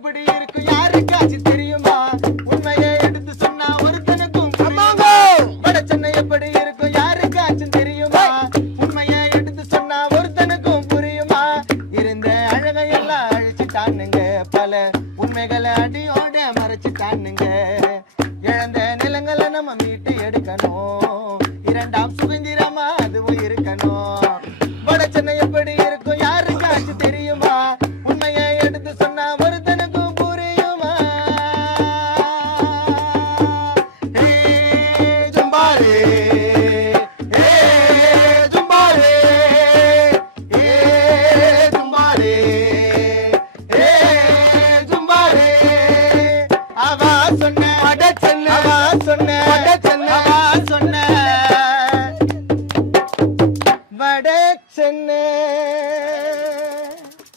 எப்படி இருக்கும் யாருக்காச்சும் தெரியுமா உண்மையை எடுத்து சொன்னா ஒருத்தனுக்கும் வட சென்னை எப்படி இருக்கும் யாருக்காச்சும் தெரியுமா உண்மையை எடுத்து சொன்னா ஒருத்தனுக்கும் புரியுமா இருந்த அழகையெல்லாம் அழிச்சுட்டானுங்க பல உண்மைகளை அடியோட மறைச்சுட்டானுங்க இழந்த நிலங்களை நம்ம மீட்டு எடுக்கணும்